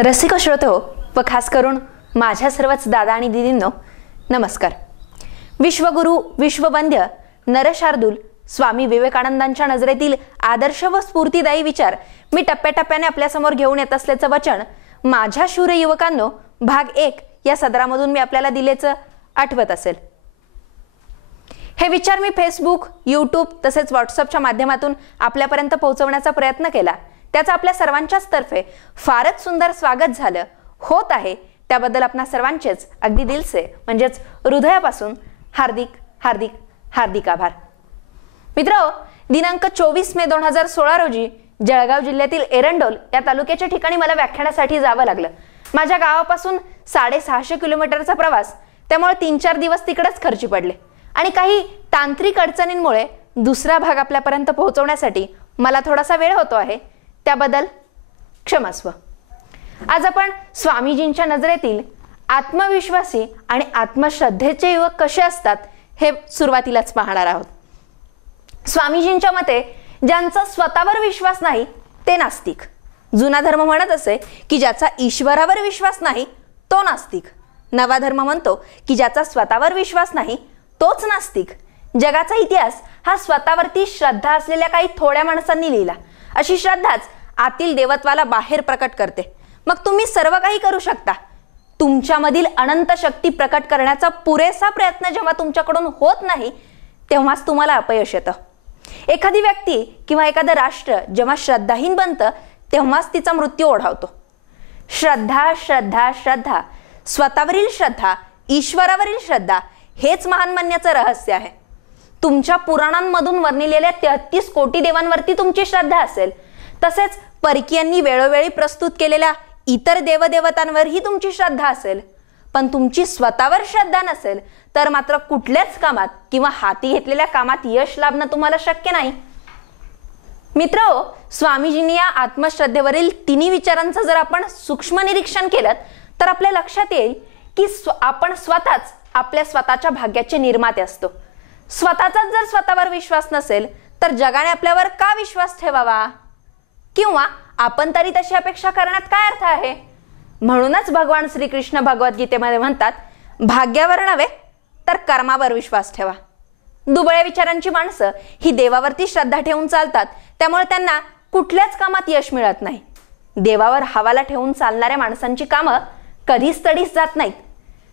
रसिक श्रोतो व खास करून माझ्या सर्वच दादा आणि दीदींनो नमस्कार। विश्वगुरु विश्ववंद्य नरशार्दूल स्वामी विवेकानंदांच्या नजरेतील आदर्श व स्फूर्तिदायी विचार मी टप्प्याटप्प्याने आपल्यासमोर घेऊन येत असल्याचं वचन माझ्या शूर युवकांनो भाग 1 या सदरामधून मी आपल्याला दिलेचं आठवत असेल। हे विचार मी फेसबुक, यूट्यूब तसेच व्हॉट्सअपच्या माध्यमातून आपल्यापर्यंत पोहोचवण्याचा प्रयत्न केला। त्याचा आपल्या सर्वांच्याच तर्फे फारच सुंदर स्वागत झालं होत आहे। त्याबद्दल आपणा सर्वांचेच अगदी दिलसे म्हणजेच हृदयापासून हार्दिक हार्दिक हार्दिक आभार। मित्रो, दिनांक 24 मे 2016 रोजी जळगाव जिल्ह्यातील एरंडोल या तालुक्याच्या ठिकाणी मला व्याख्यानासाठी जावं लागलं। माझ्या गावापासून 650 किलोमीटरचा प्रवास, त्यामुळे 3-4 दिवस तिकडेच खर्ची पडले आणि काही तांत्रिक अडचणींमुळे दुसरा भाग आपल्यापर्यंत पोहोचवण्यासाठी मला थोडासा वेळ होतो आहे, त्याबद्दल क्षमस्व। आज आपण स्वामीजींच्या नजरेतील आत्मविश्वासी आणि आत्मश्रद्धेचे युवक कसे असतात हे सुरुवातीलाच पाहणार आहोत। स्वामीजींच्या मते ज्यांचा स्वतःवर विश्वास नाही ते नास्तिक। जुना धर्म म्हणत असे की ज्याचा ईश्वरावर विश्वास नाही तो नास्तिक। नवा धर्म म्हणतो की ज्याचा स्वतःवर विश्वास नाही तोच नास्तिक। जगाचा इतिहास हा स्वतःवरती श्रद्धा असलेल्या काही थोड्या माणसांनी लिहिला। अशी श्रद्धाच आतील देवत्वाला बाहेर प्रकट करते। मग तुम्ही सर्व काही करू शकता, तुमच्यामधील अनंत शक्ती प्रकट करण्याचा पुरेसा प्रयत्न जेव्हा तुमच्याकडून होत नाही तेव्हाच तुम्हाला अपयश येतं। एखादी व्यक्ती किंवा एखादं राष्ट्र जेव्हा श्रद्धाहीन बनतं तेव्हाच तिचा मृत्यू ओढावतो। श्रद्धा श्रद्धा श्रद्धा, स्वतःवरील श्रद्धा, ईश्वरावरील श्रद्धा हेच महान मान्याचं रहस्य आहे। तुमच्या पुराणांमधून वर्णिलेल्या 33 कोटी देवांवरती तुमची श्रद्धा असेल, तसेच परकीयांनी वेळोवेळी प्रस्तुत केलेल्या इतर देवदेवतांवरही तुमची श्रद्धा असेल, पण तुमची स्वतःवर श्रद्धा नसेल तर मात्र कुठल्याच कामात किंवा हाती घेतलेल्या कामात यश लाभणं तुम्हाला शक्य नाही। मित्रो, स्वामीजींनी या आत्मश्रद्धेवरील तिन्ही विचारांचं जर आपण सूक्ष्म निरीक्षण केलं तर आपल्या लक्षात येईल की आपण स्वतःच आपल्या स्वतःच्या भाग्याचे निर्माते असतो। स्वतःचाच जर स्वतःवर विश्वास नसेल तर जगाने आपल्यावर का विश्वास ठेवावा, किंवा आपण तरी तशी अपेक्षा करण्यात काय अर्थ आहे। म्हणूनच भगवान श्रीकृष्ण भगवद्गीतेमध्ये म्हणतात, भाग्यावर नव्हे तर कर्मावर विश्वास ठेवा। दुबळ्या विचारांची माणसं ही देवावरती श्रद्धा ठेवून चालतात, त्यामुळे त्यांना कुठल्याच कामात यश मिळत नाही। देवावर हवाला ठेवून चालणाऱ्या माणसांची कामं कधीच तडीस जात नाहीत।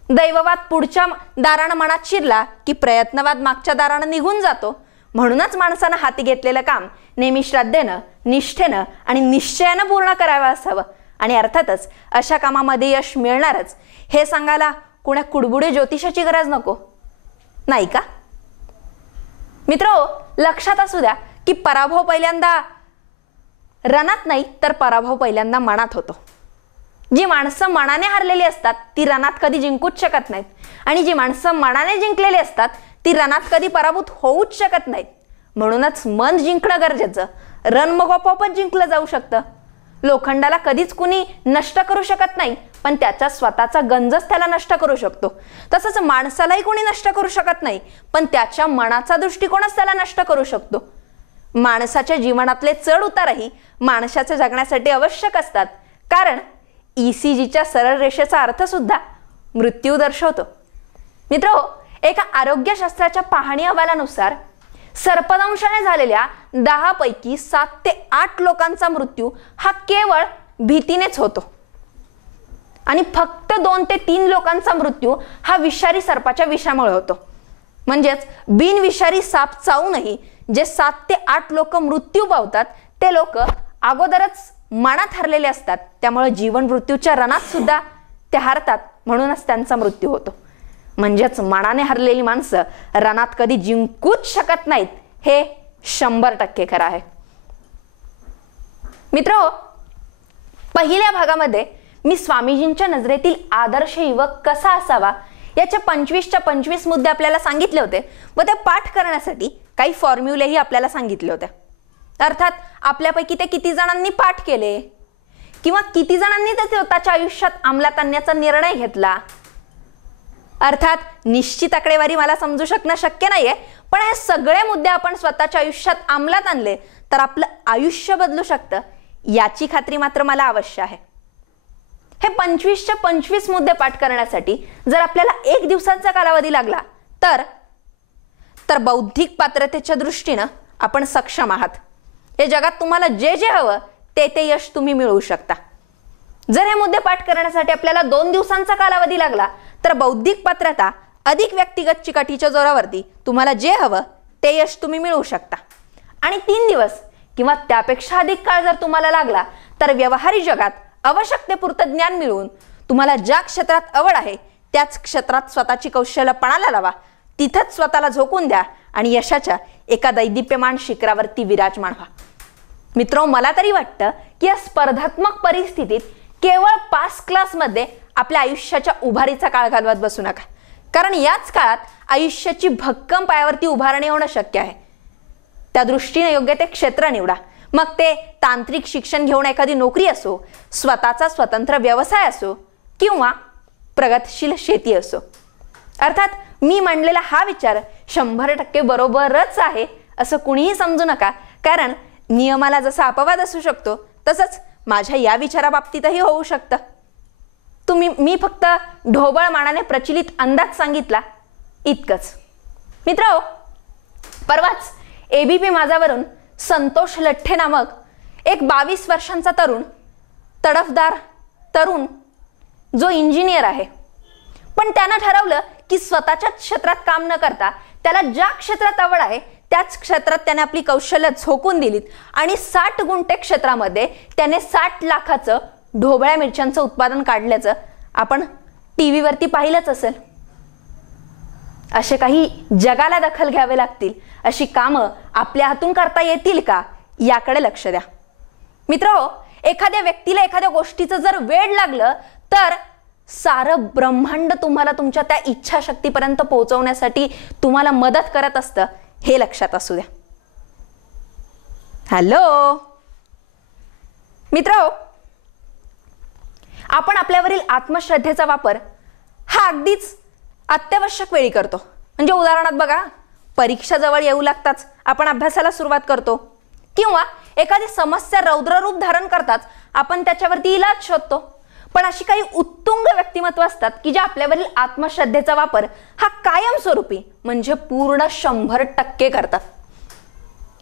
दैववाद पुढच्या दारानं मनात शिरला की प्रयत्नवाद मागच्या दारानं निघून जातो। म्हणूनच माणसानं हाती घेतलेलं काम नेहमी श्रद्धेनं, निष्ठेनं आणि निश्चयानं पूर्ण करावं असावं, आणि अर्थातच अशा कामामध्ये यश मिळणारच हे सांगायला कुण्या कुडबुडे ज्योतिषाची गरज नको, नाही का? मित्रो, लक्षात असू द्या की पराभव पहिल्यांदा रणात नाही तर पराभव पहिल्यांदा मनात होतो। जी माणसं मनाने हरलेली असतात ती रणात कधी जिंकूच शकत नाहीत, आणि जी माणसं मनाने जिंकलेली असतात ती रणात कधी पराभूत होऊच शकत नाहीत। म्हणूनच मन जिंकणं गरजेचं, रण मग आपोआपच जिंकलं जाऊ शकतं। लोखंडाला कधीच कुणी नष्ट करू शकत नाही, पण त्याचा स्वतःचा गंजच त्याला नष्ट करू शकतो। तसंच माणसालाही कोणी नष्ट करू शकत नाही, पण त्याच्या मनाचा दृष्टिकोनच त्याला नष्ट करू शकतो। माणसाच्या जीवनातले चढ उतारही माणसाच्या जगण्यासाठी आवश्यक असतात, कारण ECGच्या सरळ रेषेचा अर्थ सुद्धा मृत्यू दर्शवतो। मित्रो, एका आरोग्यशास्त्राच्या पाहणी अहवालानुसार सर्पदंशाने झालेल्या 10 पैकी 7 ते 8 लोकांचा मृत्यू हा केवळ भीतीनेच होतो, आणि फक्त 2 ते 3 लोकांचा मृत्यू हा विषारी सर्पाच्या विषामुळे होतो। म्हणजेच बिनविषारी साप चावूनही जे 7 ते 8 लोक मृत्यू पावतात ते लोक अगोदरच मनात हरलेले असतात, त्यामुळे जीवन मृत्यूच्या रणात सुद्धा ते हारतात, म्हणूनच त्यांचा मृत्यू होतो। म्हणजेच मनाने हरलेली माणसं रणात कधी जिंकूच शकत नाहीत, हे 100% खरं आहे। मित्रो, पहिल्या भागामध्ये मी स्वामीजींच्या नजरेतील आदर्श युवक कसा असावा याचे 25च्या 25 मुद्दे आपल्याला सांगितले होते, व ते पाठ करण्यासाठी काही फॉर्म्युलेही आपल्याला सांगितले होते। अर्थात आपल्यापैकी ते किती जणांनी पाठ केले किंवा किती जणांनी ते स्वतःच्या आयुष्यात अंमलात आणण्याचा निर्णय घेतला, अर्थात निश्चित आकडेवारी मला समजू शकणं शक्य नाहीये, पण हे सगळे मुद्दे आपण स्वतःच्या आयुष्यात अंमलात आणले तर आपलं आयुष्य बदलू शकतं याची खात्री मात्र मला अवश्य आहे। हे 25च्या 25 मुद्दे पाठ करण्यासाठी जर आपल्याला 1 दिवसाचा कालावधी लागला तर बौद्धिक पात्रतेच्या दृष्टीनं आपण सक्षम आहात. या जगात तुम्हाला जे जे हवं ते यश तुम्ही मिळवू शकता. जर हे मुद्दे पाठ करण्यासाठी आपल्याला 2 दिवसांचा कालावधी लागला तर बौद्धिक पात्रता अधिक व्यक्तिगत चिकाटीच्या जोरावरती तुम्हाला जे हवं ते यश तुम्ही मिळवू शकता. आणि 3 दिवस किंवा त्यापेक्षा अधिक काळ जर तुम्हाला लागला तर व्यवहारिक जगात आवश्यकतेपुरतं ज्ञान मिळवून तुम्हाला ज्या क्षेत्रात आवड आहे त्याच क्षेत्रात स्वतःची कौशल्य पणाला लावा, तिथंच स्वतःला झोकून द्या आणि यशाच्या एका दैदिप्यमान शिखरावरती विराजमान व्हा. मित्रो, मला तरी वाटतं की या स्पर्धात्मक परिस्थितीत केवळ पास क्लासमध्ये आपल्या आयुष्याच्या उभारीचा काळ घालवत बसू नका, कारण याच काळात आयुष्याची भक्कम पायावरती उभारणी होणं शक्य आहे. त्या दृष्टीने योग्य ते क्षेत्र निवडा. मग ते तांत्रिक शिक्षण घेऊन एखादी नोकरी असो, स्वतःचा स्वतंत्र व्यवसाय असो किंवा प्रगतशील शेती असो. अर्थात मी मांडलेला हा विचार 100% बरोबरच आहे असं कुणीही समजू नका, कारण नियमाला जसा अपवाद असू शकतो तसंच माझ्या या विचाराबाबतीतही होऊ शकतं. मी फक्त ढोबळ मानाने प्रचलित अंदाज सांगितला इतकंच. मित्र, परवाच ABP माझावरून संतोष लठ्ठे नामक एक 22 वर्षांचा तडफदार तरुण जो इंजिनियर आहे, पण त्यानं ठरवलं की स्वतःच्या क्षेत्रात काम न करता त्याला ज्या क्षेत्रात आवड आहे त्याच क्षेत्रात त्याने आपली कौशल्य झोकून दिलीत आणि 60 गुंठे क्षेत्रामध्ये त्याने 60 लाखाचं ढोबळ्या मिरच्यांचं उत्पादन काढल्याचं आपण टीव्हीवरती पाहिलंच असेल. असे काही जगाला दखल घ्यावे लागतील अशी कामं आपल्या हातून करता येतील का याकडे लक्ष द्या. मित्रो, एखाद्या व्यक्तीला एखाद्या गोष्टीचं जर वेड लागलं तर सारं ब्रह्मांड तुम्हाला तुमच्या त्या इच्छाशक्तीपर्यंत पोहोचवण्यासाठी तुम्हाला मदत करत असतं, हे लक्षात असू द्या. हॅलो मित्रो, आपण आपल्यावरील आत्मश्रद्धेचा वापर हा अगदीच अत्यावश्यक वेळी करतो. म्हणजे उदाहरणार्थ बघा, परीक्षा जवळ येऊ लागताच आपण अभ्यासाला सुरुवात करतो किंवा एखादी समस्या रौद्ररूप धारण करताच आपण त्याच्यावरती इलाज शोधतो. पण अशी काही उत्तुंग व्यक्तिमत्व असतात की जे आपल्यावरील आत्मश्रद्धेचा वापर हा कायमस्वरूपी म्हणजे पूर्ण 100% करतात.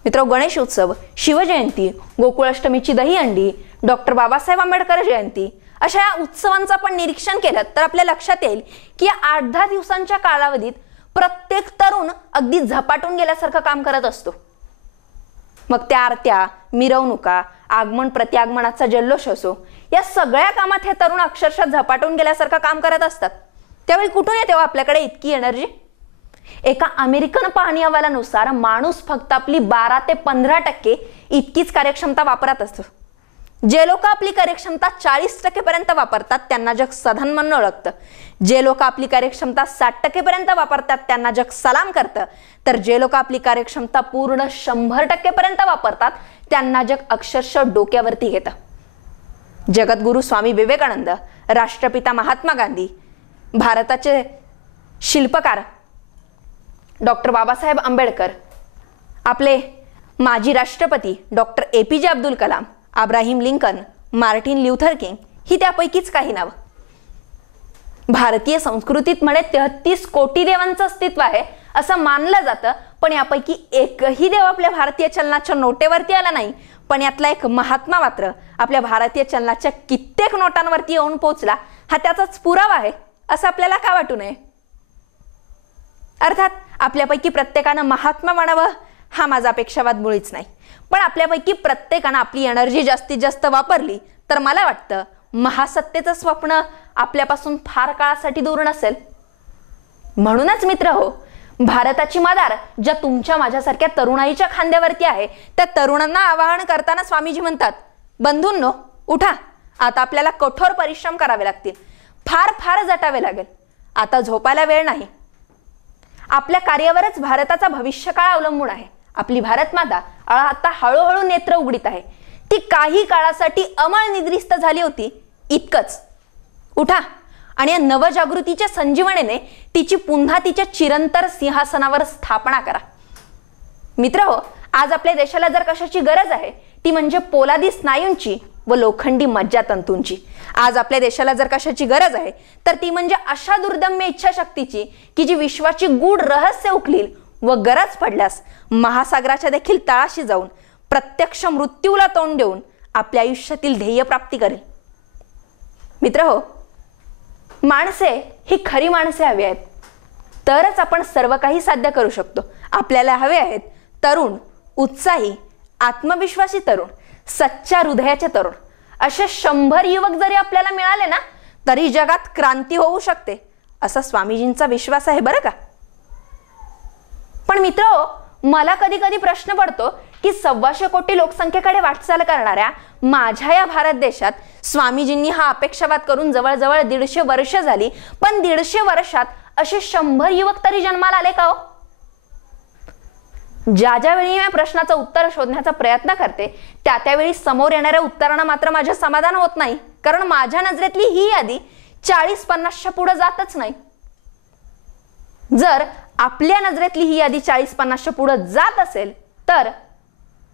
मित्र, गणेश उत्सव, शिवजयंती, गोकुळाष्टमीची दहीहंडी, डॉक्टर बाबासाहेब आंबेडकर जयंती अशा या उत्सवांचं आपण निरीक्षण केलं तर आपल्या लक्षात येईल की या 8-10 दिवसांच्या कालावधीत प्रत्येक तरुण अगदी झपाटून गेल्यासारखं काम करत असतो. मग त्या आरत्या, मिरवणुका, आगमन प्रत्यागमनाचा जल्लोष असो, या सगळ्या कामात हे तरुण अक्षरशः झपाटून गेल्यासारखं काम करत असतात. त्यावेळी कुठून येते आपल्याकडे इतकी एनर्जी? एका अमेरिकन पाहणी अहवालानुसार माणूस फक्त आपली 12 ते 15% इतकीच कार्यक्षमता वापरत असतो. जे लोक आपली कार्यक्षमता 40% पर्यंत वापरतात त्यांना जग सधन म्हणून ओळखतं. जे लोक आपली कार्यक्षमता 60% पर्यंत वापरतात त्यांना जग सलाम करतं. तर जे लोक आपली कार्यक्षमता पूर्ण 100% पर्यंत वापरतात त्यांना जग अक्षरशः डोक्यावरती घेतं. जगद्गुरु स्वामी विवेकानंद, राष्ट्रपिता महात्मा गांधी, भारताचे शिल्पकार डॉक्टर बाबासाहेब आंबेडकर, आपले माजी राष्ट्रपती doctor APJ Abdul Kalam, Abraham Lincoln, Martin Luther King ही त्यापैकीच काही नावं. भारतीय संस्कृतीत म्हणे 33 कोटी देवांचं अस्तित्व आहे असं मानलं जातं, पण यापैकी एकही देव आपल्या भारतीय चलनाच्या नोटेवरती आला नाही. पण यातला एक महात्मा मात्र आपल्या भारतीय चलनाच्या कित्येक नोटांवरती येऊन पोहोचला, हा त्याचाच पुरावा आहे असं आपल्याला का वाटू नये? अर्थात आपल्यापैकी प्रत्येकानं महात्मा बनावं हा माझा अपेक्षावाद मुळीच नाही, पण आपल्यापैकी प्रत्येकानं आपली एनर्जी जास्तीत जास्त वापरली तर मला वाटतं महासत्तेचं स्वप्न आपल्यापासून फार काळासाठी दूर नसेल. म्हणूनच मित्र हो, भारताची मदार ज्या तुमच्या माझ्यासारख्या तरुणाईच्या खांद्यावरती आहे त्या तरुणांना आवाहन करताना स्वामीजी म्हणतात, बंधूंनो उठा, आता आपल्याला कठोर परिश्रम करावे लागतील, फार फार झटावे लागेल, आता झोपायला वेळ नाही. आपल्या कार्यावरच भारताचा भविष्यकाळ अवलंबून आहे. आपली भारत माता आता हळूहळू नेत्र उघडीत आहे. ती काही काळासाठी अमळ निद्रिस्त झाली होती इतकंच. उठा आणि या नवजागृतीच्या संजीवनेने तिची पुन्हा तिच्या चिरंतर सिंहासनावर स्थापना करा. मित्र हो, आज आपल्या देशाला जर कशाची गरज आहे ती म्हणजे पोलादी स्नायूंची व लोखंडी मज्जातंतूंची. आज आपल्या देशाला जर कशाची गरज आहे तर ती म्हणजे अशा दुर्दम्य इच्छाशक्तीची की जी विश्वाची गूढ रहस्य उकलील व गरज पडल्यास महासागराच्या देखील तळाशी जाऊन प्रत्यक्ष मृत्यूला तोंड देऊन आपल्या आयुष्यातील ध्येय प्राप्ती करेल. मित्रहो, माणसे ही खरी माणसे हवी आहेत, तरच आपण सर्व काही साध्य करू शकतो. आपल्याला हवे आहेत तरुण, उत्साही, आत्मविश्वासी तरुण, सच्च्या हृदयाचे तरुण. असे 100 युवक जरी आपल्याला मिळाले ना तरी जगात क्रांती होऊ शकते, असा स्वामीजींचा विश्वास आहे बरं का. पण मित्रहो, मला कधी कधी प्रश्न पडतो की 125 कोटी लोकसंख्येकडे वाटचाल करणाऱ्या माझ्या या भारत देशात स्वामीजींनी हा अपेक्षावाद करून जवळजवळ 150 वर्ष झाली, पण 150 वर्षात असे 100 युवक तरी जन्माला आले का हो? ज्या वेळी मी प्रश्नाचं उत्तर शोधण्याचा प्रयत्न करते त्यावेळी समोर येणाऱ्या उत्तरांना मात्र माझे समाधान होत नाही, कारण माझ्या नजरेतली ही यादी 40-50च्या पुढे जातच नाही. जर आपल्या नजरेतली ही यादी 40-50च्या पुढे जात असेल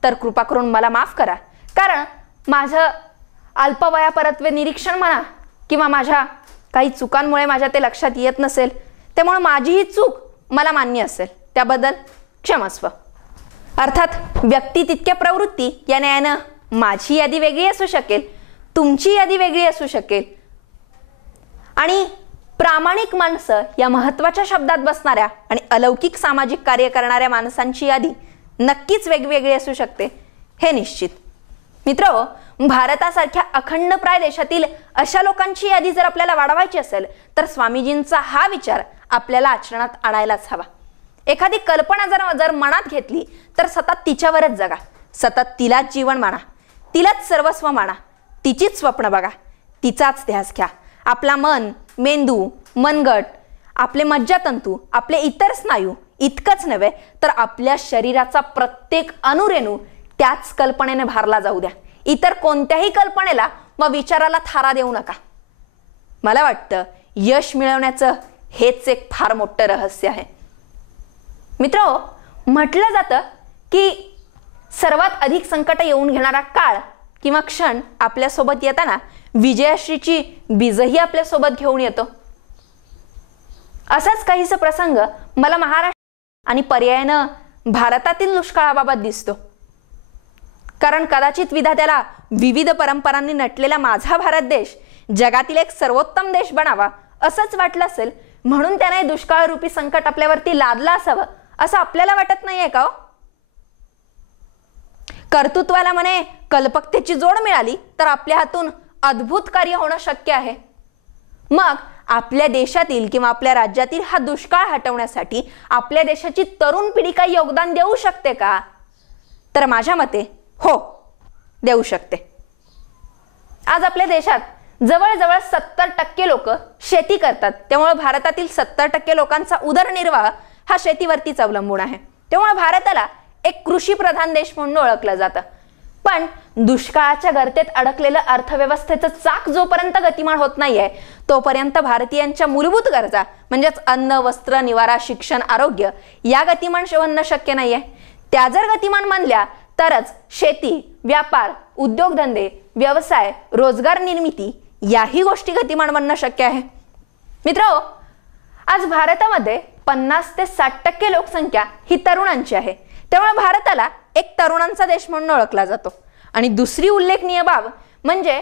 तर कृपा करून मला माफ करा, कारण माझं अल्पवयापरत्वे निरीक्षण म्हणा किंवा माझ्या काही चुकांमुळे माझ्या ते लक्षात येत नसेल, त्यामुळे माझी ही चूक मला मान्य असेल, त्याबद्दल क्षमस्व. अर्थात व्यक्ती तितक्या प्रवृत्ती या न्यायानं माझी यादी वेगळी असू शकेल, तुमची यादी वेगळी असू शकेल, आणि प्रामाणिक माणसं या महत्त्वाच्या शब्दात बसणाऱ्या आणि अलौकिक सामाजिक कार्य करणाऱ्या माणसांची यादी नक्कीच वेगवेगळी असू शकते, हे निश्चित. मित्रहो, भारतासारख्या अखंडप्राय देशातील अशा लोकांची यादी जर आपल्याला वाढवायची असेल तर स्वामीजींचा हा विचार आपल्याला आचरणात आणायलाच हवा. एखादी कल्पना जर मनात घेतली तर सतत तिच्यावरच जगा, सतत तिलाच जीवन माना, तिलाच सर्वस्व माना, तिचीच स्वप्न बघा, तिचाच ध्यास घ्या. आपला मन, मेंदू, मनगट, आपले मज्जातंतू, आपले इतर स्नायू इतकंच नव्हे तर आपल्या शरीराचा प्रत्येक अणुरेणू त्याच कल्पनेने भारला जाऊ द्या. इतर कोणत्याही कल्पनेला व विचाराला थारा देऊ नका. मला वाटतं यश मिळवण्याचं हेच एक फार मोठं रहस्य आहे. मित्रहो, म्हटलं जातं की सर्वात अधिक संकट येऊन घेणारा काळ किंवा क्षण आपल्यासोबत येताना विजयश्रीची बीजही आपल्यासोबत घेऊन येतो. असाच काहीसा प्रसंग मला महाराष्ट्र आणि पर्यायानं भारतातील दुष्काळाबाबत दिसतो. कारण कदाचित विधात्याला विविध परंपरांनी नटलेला माझा भारत देश जगातील एक सर्वोत्तम देश बनावा असंच वाटलं असेल, म्हणून त्याने दुष्काळ रूपी संकट आपल्यावरती लादलं असावं असं आपल्याला वाटत नाहीये का? कर्तृत्वाला म्हणे कल्पकतेची जोड मिळाली तर आपल्या हातून अद्भुत कार्य होणं शक्य आहे. मग आपल्या देशातील किंवा आपल्या राज्यातील हा दुष्काळ हटवण्यासाठी आपल्या देशाची तरुण पिढी काही योगदान देऊ शकते का? तर माझ्या मते हो, देऊ शकते. आज आपल्या देशात जवळजवळ 70% लोक शेती करतात, त्यामुळे भारतातील 70% लोकांचा उदरनिर्वाह हा शेतीवरतीच अवलंबून आहे. त्यामुळे भारताला एक कृषी प्रधान देश म्हणून ओळखलं जातं. पण दुष्काळाच्या गर्तेत अडकलेलं अर्थव्यवस्थेचं चाक जोपर्यंत गतिमान होत नाहीये तोपर्यंत भारतीयांच्या मूलभूत गरजा म्हणजेच अन्न, वस्त्र, निवारा, शिक्षण, आरोग्य या गतिमान होणं शक्य नाहीये. त्या जर गतिमान मानल्या तरच शेती, व्यापार, उद्योगधंदे, व्यवसाय, रोजगार निर्मिती याही गोष्टी गतिमान बनणं शक्य आहे. मित्रहो, आज भारतामध्ये 50 ते 60% लोकसंख्या ही तरुणांची आहे. त्यामुळे भारताला एक तरुणांचा देश म्हणून ओळखला जातो. आणि दुसरी उल्लेखनीय बाब म्हणजे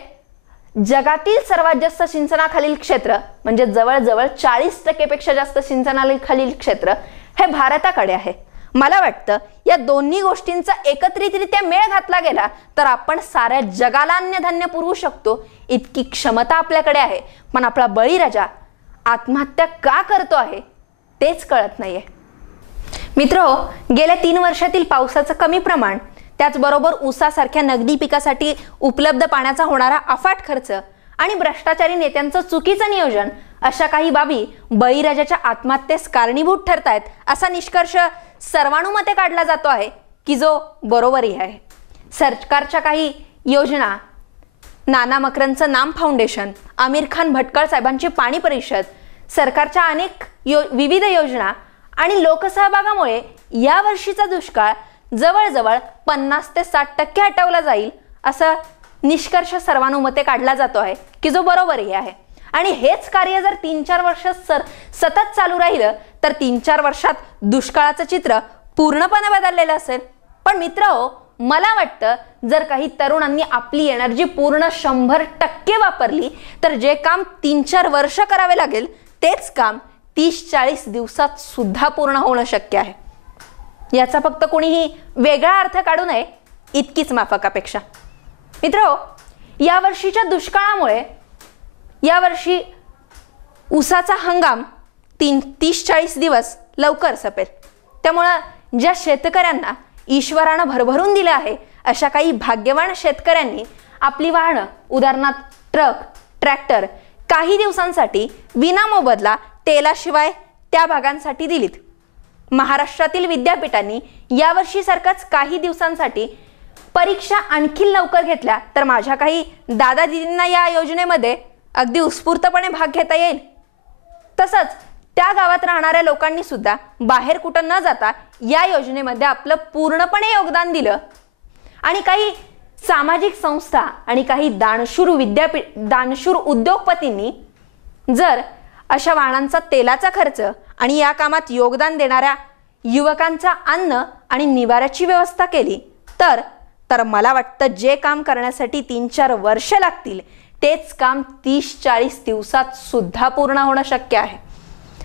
जगातील सर्वात जास्त सिंचनाखालील क्षेत्र म्हणजे जवळजवळ 40% पेक्षा जास्त सिंचनाखालील क्षेत्र हे भारताकडे आहे. मला वाटतं या दोन्ही गोष्टींचा एकत्रितरित्या मेळ घातला गेला तर आपण साऱ्या जगाला अन्नधान्य पुरवू शकतो इतकी क्षमता आपल्याकडे आहे. पण आपला बळीराजा आत्महत्या का करतो आहे तेच कळत नाहीये. मित्रहो, गेल्या 3 वर्षातील पावसाचं कमी प्रमाण, त्याचबरोबर ऊसासारख्या नगदी पिकासाठी उपलब्ध पाण्याचा होणारा अफाट खर्च आणि भ्रष्टाचारी नेत्यांचं चुकीचं नियोजन अशा काही बाबी बळीराजाच्या आत्महत्येस कारणीभूत ठरतायत असा निष्कर्ष सर्वानुमते काढला जातो आहे की जो बरोबरही आहे. सरकारच्या काही योजना, नाना मकरंदचं नाम फाउंडेशन, आमिर खान भटकळ साहेबांची पाणी परिषद, सरकारच्या अनेक विविध योजना आणि लोकसहभागामुळे या वर्षीचा दुष्काळ जवळजवळ 50 ते 60% हटवला जाईल असं निष्कर्ष सर्वानुमते काढला जातो आहे की जो बरोबरही आहे. आणि हेच कार्य जर 3-4 वर्ष सतत चालू राहिलं तर 3-4 वर्षात दुष्काळाचं चित्र पूर्णपणे बदललेलं असेल. पण मित्रहो, मला वाटतं जर काही तरुणांनी आपली एनर्जी पूर्ण 100% वापरली तर जे काम 3-4 वर्ष करावे लागेल तेच काम 30-40 दिवसात सुद्धा पूर्ण होणं शक्य आहे. याचा फक्त कोणीही वेगळा अर्थ काढू नये इतकीच माफक अपेक्षा. मित्रहो, या वर्षीच्या दुष्काळामुळे यावर्षी ऊसाचा हंगाम 30-40 दिवस लवकर संपेल. त्यामुळं ज्या शेतकऱ्यांना ईश्वरानं भरभरून दिलं आहे अशा काही भाग्यवान शेतकऱ्यांनी आपली वाहनं, उदाहरणार्थ ट्रक, ट्रॅक्टर काही दिवसांसाठी विनामोबदला तेलाशिवाय त्या भागांसाठी दिलीत. महाराष्ट्रातील विद्यापीठांनी यावर्षीसारखंच काही दिवसांसाठी परीक्षा आणखी लवकर घेतल्या तर माझ्या काही दादा दिदींना या योजनेमध्ये अगदी उत्स्फूर्तपणे भाग घेता येईल. तसंच त्या गावात राहणाऱ्या लोकांनी सुद्धा बाहेर कुठं न जाता या योजनेमध्ये आपलं पूर्णपणे योगदान दिलं. आणि काही सामाजिक संस्था आणि काही दानशूर उद्योगपतींनी जर अशा वाहनांचा तेलाचा खर्च आणि या कामात योगदान देणाऱ्या युवकांचा अन्न आणि निवाऱ्याची व्यवस्था केली तर मला वाटतं जे काम करण्यासाठी 3-4 वर्ष लागतील तेच काम 30-40 दिवसात सुद्धा पूर्ण होणं शक्य आहे.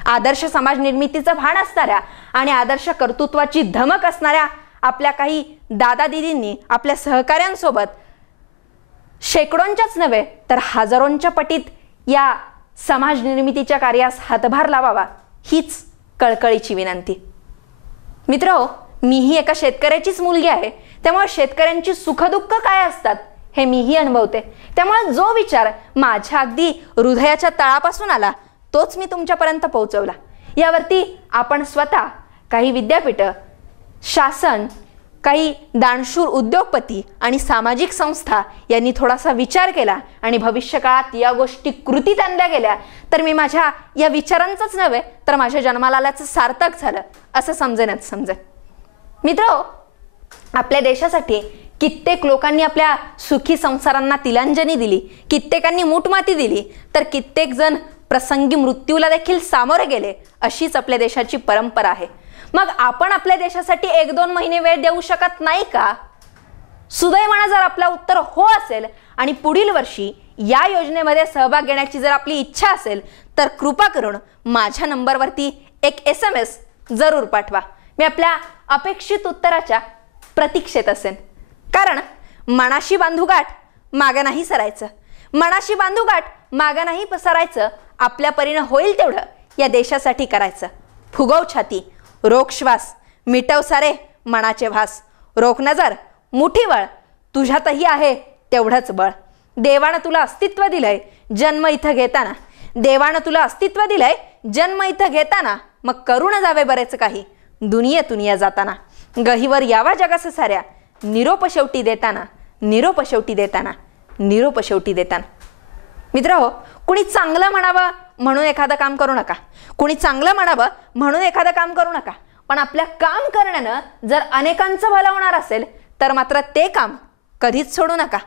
आदर्श समाज निर्मितीचं भान असणाऱ्या आणि आदर्श कर्तृत्वाची धमक असणाऱ्या आपल्या काही दादा दिदींनी आपल्या सहकाऱ्यांसोबत शेकडोंच्याच नव्हे तर हजारोंच्या पटीत या समाज निर्मितीच्या कार्यास हातभार लावावा हीच कळकळीची विनंती. मित्रहो, मीही एका शेतकऱ्याचीच मुलगी आहे. त्यामुळे शेतकऱ्यांची सुखदुःख काय असतात हे मीही अनुभवते. त्यामुळे जो विचार माझ्या अगदी हृदयाच्या तळापासून आला तोच मी तुमच्यापर्यंत पोहोचवला. यावरती आपण स्वतः, काही विद्यापीठ, शासन, काही दानशूर उद्योगपती आणि सामाजिक संस्था यांनी थोडासा विचार केला आणि भविष्यकाळात या गोष्टी कृतीत आणल्या गेल्या तर मी माझ्या या विचारांचंच नव्हे तर माझ्या जन्माला आल्याचं सार्थक झालं असं समजेन. मित्रहो, आपल्या देशासाठी कित्येक लोकांनी आपल्या सुखी संसारांना तिलांजली दिली, कित्येकांनी मूठमाती दिली तर कित्येक जण प्रसंगी मृत्यूला देखील सामोरे गेले. अशीच आपल्या देशाची परंपरा आहे. मग आपण आपल्या देशासाठी 1-2 महिने वेळ देऊ शकत नाही का? सुदैवानं जर आपलं उत्तर हो असेल आणि पुढील वर्षी या योजनेमध्ये सहभाग घेण्याची जर आपली इच्छा असेल तर कृपा करून माझ्या नंबरवरती एक SMS जरूर पाठवा. मी आपल्या अपेक्षित उत्तराच्या प्रतीक्षेत असेन. कारण मनाशी बांधूगाठ मागं नाही सरायचं, मनाशी बांधूगाठ मागं नाही पसरायचं. आपल्या परीनं होईल तेवढं या देशासाठी करायचं. फुगव छाती, रोख श्वास, मिटव सारे मनाचे भास, रोख नजर, मुठीवळ, तुझ्यातही आहे तेवढंच बळ. देवानं तुला अस्तित्व दिलंय जन्म इथं घेताना, देवानं तुला अस्तित्व दिलंय जन्म इथं घेताना. मग करून जावे बरेच काही दुनियेतून या जाताना. गहीवर यावा जगास साऱ्या, निरोप शेवटी देताना, निरोप शेवटी देताना, निरोप शेवटी देताना. मित्रहो, कुणी चांगलं म्हणावं म्हणून एखादं काम करू नका, कुणी चांगलं म्हणावं म्हणून एखादं काम करू नका. पण आपल्या काम करण्यानं जर अनेकांचं भलं होणार असेल तर मात्र ते काम कधीच सोडू नका.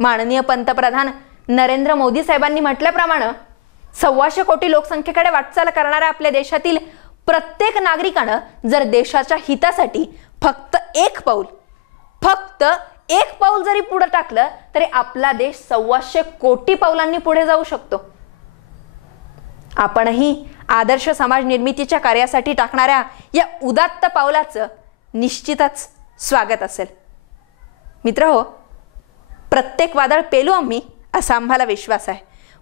माननीय पंतप्रधान नरेंद्र मोदी साहेबांनी म्हटल्याप्रमाणे 125 कोटी लोकसंख्येकडे वाटचाल करणाऱ्या आपल्या देशातील प्रत्येक नागरिकानं जर देशाच्या हितासाठी फक्त एक पाऊल जरी पुढे टाकलं तरी आपला देश 125 कोटी पावलांनी पुढे जाऊ शकतो. आपणही आदर्श समाज निर्मितीच्या कार्यासाठी टाकणाऱ्या या उदात्त पावलाचं निश्चितच स्वागत असेल. मित्रहो, प्रत्येक वादळ पेलू आम्ही असा आम्हाला विश्वास आहे.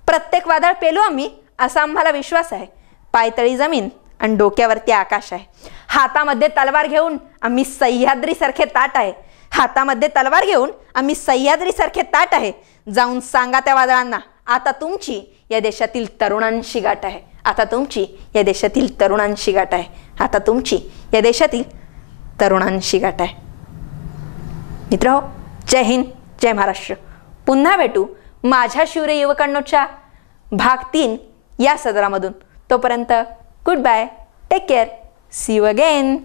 प्रत्येक वादळ पेलू आम्ही असा आम्हाला विश्वास आहे. पायतळी जमीन आणि डोक्यावरती आकाश आहे. हातामध्ये तलवार घेऊन आम्ही सह्याद्रीसारखे ताट आहे. हातामध्ये तलवार घेऊन आम्ही सह्याद्रीसारखे ताट आहे. जाऊन सांगा त्या वादळांना, आता तुमची या देशातील तरुणांशी गाठ आहे. आता तुमची या देशातील तरुणांशी गाठ आहे. आता तुमची या देशातील तरुणांशी गाठ आहे. मित्रहो, जय हिंद, जय महाराष्ट्र. पुन्हा भेटू माझ्या शूर युवकांनोच्या भाग 3 या सदरामधून. तोपर्यंत good bye, take care, see you again.